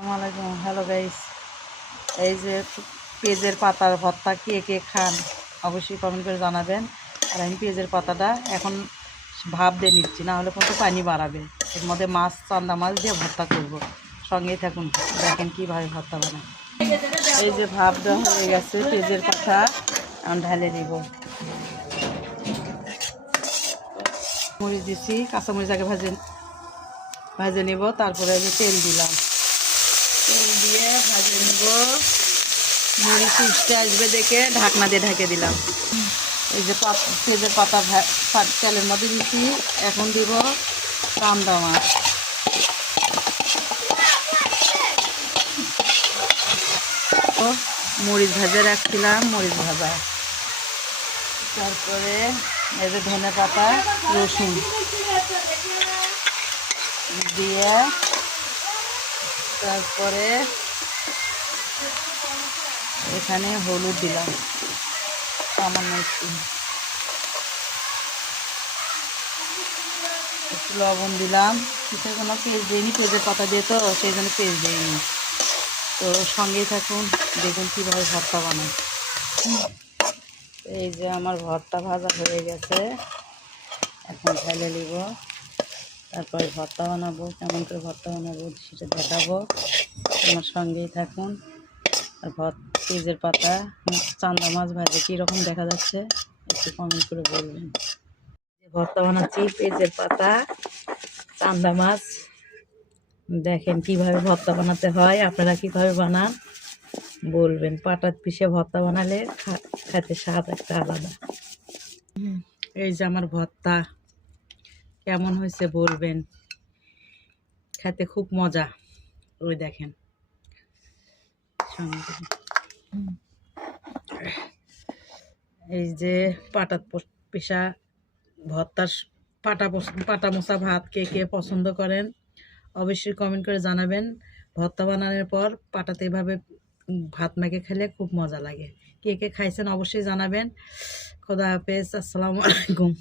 আসসালামাইকুম। Hello guys, এই যে পেঁয়াজের পাতার ভর্তা কে কে খান অবশ্যই কমেন্ট করে জানাবেন। আর আমি পেঁয়াজের পাতাটা এখন ভাপ দিয়ে নিচ্ছি, না হলে কিন্তু পানি বাড়াবে। এর মধ্যে মাছ, চান্দা মাছ দিয়ে ভর্তা করব। সঙ্গেই থাকুন, দেখেন কীভাবে ভর্তা বানায়। এই যে ভাপ দেওয়া হয়ে গেছে পেঁয়াজের পাতা, এখন ঢালে দিব। মরিচ দিচ্ছি, কাঁচামরিচ আগে ভাজে নেব, তারপরে এই যে তেল দিলাম। তেল দিয়ে ভাজে নেব। মরিচ উঠতে আসবে দেখে ঢাকনা দিয়ে ঢেকে দিলাম। এই যে পেঁয়াজের পাতা তেলের মধ্যে দিচ্ছি। এখন দিব চান্দা মাছ। মরিচ ভাজা রাখছিলাম, মরিচ ভাজা। তারপরে এই যে ধনে পাতা, রসুন দিয়ে তারপরে এখানে হলুদ দিলাম সামান্য একটু লবণ দিলাম। কিসের কোনো পেঁয়াজ দিইনি, পেঁয়াজের পাতা দিয়ে তো সেই জন্য পেঁয়াজ দিইনি। তো সঙ্গেই থাকুন, দেখুন কীভাবে ভর্তা বানাই। এই যে আমার ভর্তা ভাজা হয়ে গেছে, এখন ঢেলে নিব। তারপরে ভর্তা বানাবো, কেমন করে ভর্তা বানাবো সেটা দেখাবো। আমার সঙ্গেই থাকুন। আর পেঁয়াজের পাতা, চান্দা মাছ ভাজে কীরকম দেখা যাচ্ছে একটু কমেন্ট করে বলবেন। ভর্তা বানাচ্ছি পেঁয়াজের পাতা, চান্দা মাছ। দেখেন কিভাবে ভর্তা বানাতে হয়, আপনারা কিভাবে বানান বলবেন। পাটাত পিষে ভর্তা বানালে খেতে স্বাদ একটা আলাদা। এই যে আমার ভর্তা কেমন হয়েছে বলবেন, খেতে খুব মজা। ওই দেখেন, এই যে পাটাত পিষা ভর্তার পাটা মোছা ভাত কে কে পছন্দ করেন অবশ্যই কমেন্ট করে জানাবেন। ভর্তা বানানোর পর পাটাতে এভাবে ভাত মেখে খেলে খুব মজা লাগে। কে কে খাইছেন অবশ্যই জানাবেন। খোদা হাফেজ, আসসালামু আলাইকুম।